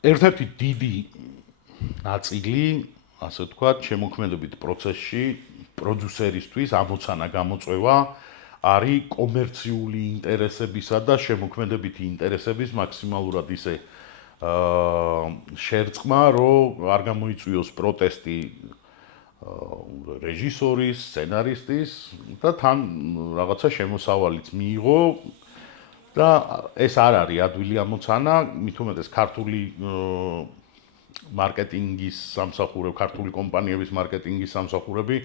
ერთ-ერთი დიდი ნაწილი, ასე ვთქვათ, შემოქმედებით პროცესში პროდიუსერისთვის ამოცანა გამოწვევა არის კომერციული ინტერესებისა და შემოქმედებითი ინტერესების მაქსიმალურად ისე შერწყმა, რომ არ გამოიწვიოს პროტესტი რეჟისორის, სცენარისტის და თან რაღაცა შემოსავალიც მიიღო და ეს არ არის ადვილი ამოცანა, მით უმეტეს ქართული მარკეტინგის სამსახურები, ქართული კომპანიების მარკეტინგის სამსახურები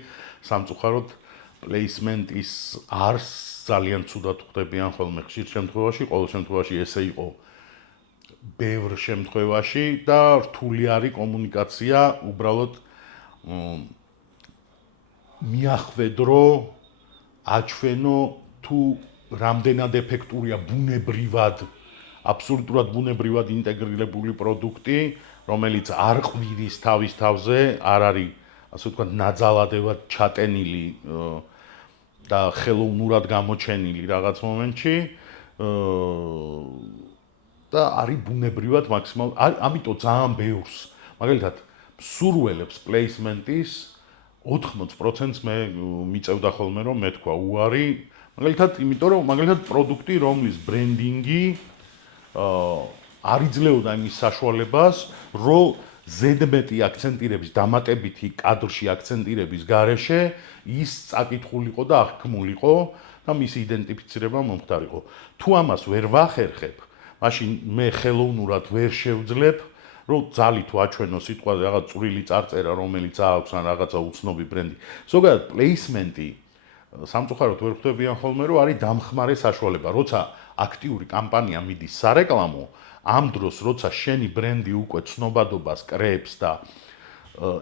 სამწუხაროდ პლეისმენტის არს ძალიან ცუდად ხვდებიან ხოლმე ხშირ შემთხვევაში, ყოველ შემთხვევაში ესე იყო ბევრ შემთხვევაში და რთული არის კომუნიკაცია, უბრალოდ მიახვედრო, აჩვენო თუ რამდენად ეფექტურია ბუნებრივად, აბსოლუტურად ბუნებრივად ინტეგრირებული პროდუქტი, რომელიც არ ყვირის თავის თავზე, არ არის, ასე ვთქვათ, ნაძალადევად ჩატენილი და ხელოვნურად გამოჩენილი რაღაც მომენტში და არის ბუნებრივად მაქსიმალურად, ამიტომ ძალიან ბევრს, მაგალითად, მსურველებს პლეისმენტის 80%-ს მე მიწევდა ხოლმე რომ მე თქვა უარი, მაგალითად, იმიტომ რომ მაგალითად პროდუქტი, რომლის ბრენდინგი არ იძლეოდა იმის საშუალებას, რომ ზედმეტი აქცენტირების, დამატებითი კადრში აქცენტირების გარეშე ის წაკითხულიყო და აღქმულიყო და მისი იდენტიფიცირება მომხდარიყო. თუ ამას ვერ ვახერხებ, მაშინ მე ხელოვნურად ვერ შევძლებ, რომ ძალით ვაჩვენო სიტყვაზე რაღაც წვრილი წარწერა, რომელიც აქვს ან რაღაცა უცნობი ბრენდი. ზოგადად პლეისმენტი სამწუხაროდ ვერ ხვდებიან ხოლმე, რომ არის დამხმარე საშუალება, როცა აქტიური კამპანია მიდის სარეკლამო, ამ დროს როცა შენი ბრენდი უკვე ცნობადობას კრებს და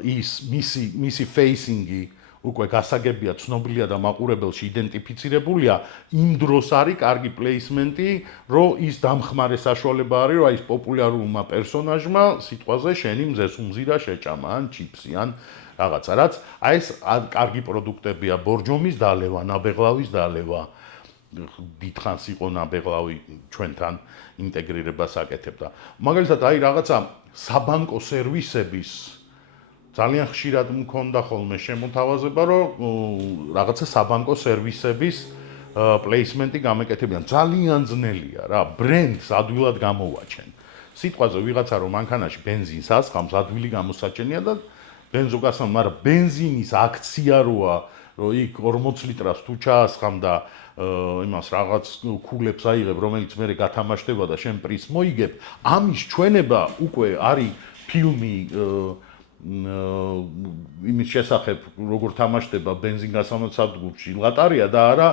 ის მისი ფეისინგი უკვე გასაგებია, ცნობილია და მაყურებელში იდენტიფიცირებულია, იმ დროს არის კარგი პლეისმენტი, რომ ის დამხმარე საშუალება არის, რომ ის პოპულარულმა პერსონაჟმა სიტყვაზე შენი მზეს უმზირა შეჭამა ან ჩიპსი ან რაღაცა, რაც აი ეს კარგი პროდუქტებია, ბორჯომის დალევა, ნაბეღლავის დალევა. დიდხანს იყო ნაბეღლავი ჩვენთან ინტეგრირებას აკეთებდა. მაგალითად, აი რაღაცა საბანკო სერვისების ძალიან ხშირად მქონდა ხოლმე შემოთავაზება, რომ რაღაცა საბანკო სერვისების პლეისმენტი გამეკეთებიან. ძალიან ძნელია რა, ბრენდს ადვილად გამოვაჩენ. სიტყვაზე ვიღაცა რომ მანქანაში ბენზინს ასხამს, ადვილი გამოსაჩენია და ბენზოგასამ, მაგრამ ბენზინის აქცია როა, რომ იქ 40 ლიტრას თუ ჩაასხამ და იმას რაღაც ქულებს აიღებ, რომელიც მერე გათამაშდება და შენ პრიზს მოიგებ, ამის ჩვენება უკვე არის ფილმი იმის შესახებ, როგორ თამაშდება ბენზინგასამოსადგურში ლატარია და არა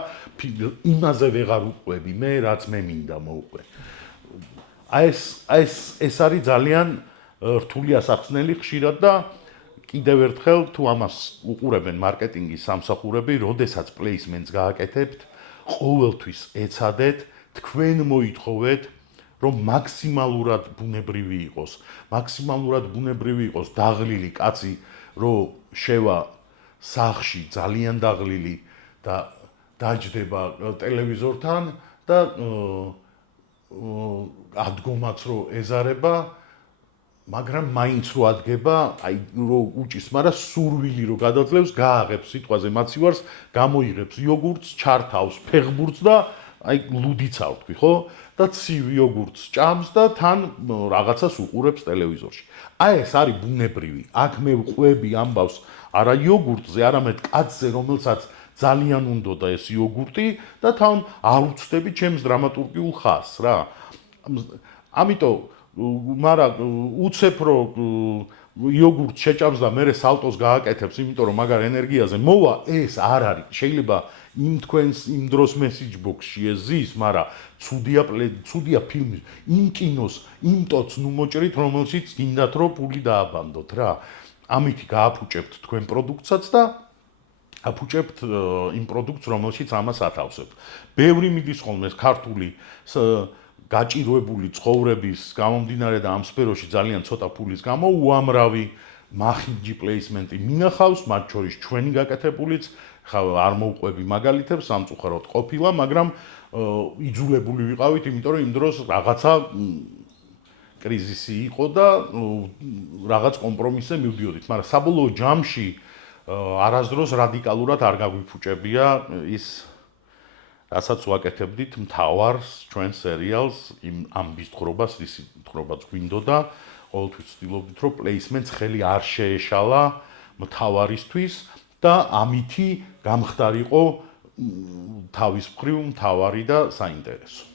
იმაზე ვეღარ უყვები მე, რაც მე მინდა მოვყვე. ეს არის ძალიან რთული ასახსნელი ხშირად და კიდევ ერთხელ თუ ამას უყურებენ მარკეტინგის სამსახურები, როდესაც პლეისმენტს გააკეთებთ, ყოველთვის ეცადეთ, თქვენ მოითხოვეთ, რომ მაქსიმალურად ბუნებრივი იყოს. მაქსიმალურად ბუნებრივი იყოს დაღლილი კაცი, რომ შევა სახლში ძალიან დაღლილი და დაჯდება ტელევიზორთან და ადგომაც რომ ეზარება, მაგრამ მაინც რო ადგება, აი რო უჭის, მაგრამ სურვილი რო გადაძლევს, გააღებს სიტყვაზე მაცივარს, გამოიღებს იოგურტს, ჩართავს ფეხბურთს და აი ლუდიცა ვთქვი, ხო? და ცივ იოგურტს ჭამს და თან რაღაცას უყურებს ტელევიზორში. აი ეს არის ბუნებრივი. აქ მე ვყვები ამბავს არა იოგურტზე, არამედ კაცზე, რომელსაც ძალიან უნდოდა ეს იოგურტი და თან არ უცდები ჩემს დრამატურგიულ ხაზს რა. ამიტომ მაგრამ უცებ რომ იოგურტს შეჭამს და მერე სალტოს გააკეთებს, იმიტომ რომ მაგარ ენერგიაზე მოვა, ეს არ არის. შეიძლება იმ თქვენს იმ დროს მესიჯ ბოქსში ეზის, მაგრამ ცუდია ფილმი, იმ კინოს, იმ ტოც ნუ მოჭრით, რომელშიც გინდათ რომ პული დააბანდოთ რა. ამით გააფუჭებთ თქვენ პროდუქტსაც და აფუჭებთ იმ პროდუქტს, რომელშიც ამას ათავსებთ. ბევრი მიდის ხოლმე ეს ქართული გაჭირვებული ცხოვრების გამომდინარე და ამ სფეროში ძალიან ცოტა ფულის გამო უამრავი მახინჯი პლეისმენტი მინახავს, მათ შორის ჩვენი გაკეთებულიც, არ მოვყვები მაგალითებს, სამწუხაროდ ყოფილა, მაგრამ იძულებული ვიყავით, იმიტომ რომ იმ დროს რაღაცა კრიზისი იყო და რაღაც კომპრომისზე მივდიოდით, მაგრამ საბოლოო ჯამში არასდროს რადიკალურად არ გაგვიფუჭებია ის რასაც ვაკეთებდით მთავარს ჩვენ სერიალს იმ ამბის თხრობას, ისი თხრობაც გვინდოდა, ყოველთვის ვცდილობდით, რომ პლეისმენტს ხელი არ შეეშალა მთავარისთვის და ამითი გამხდარიყო თავის მხრივ მთავარი და საინტერესო.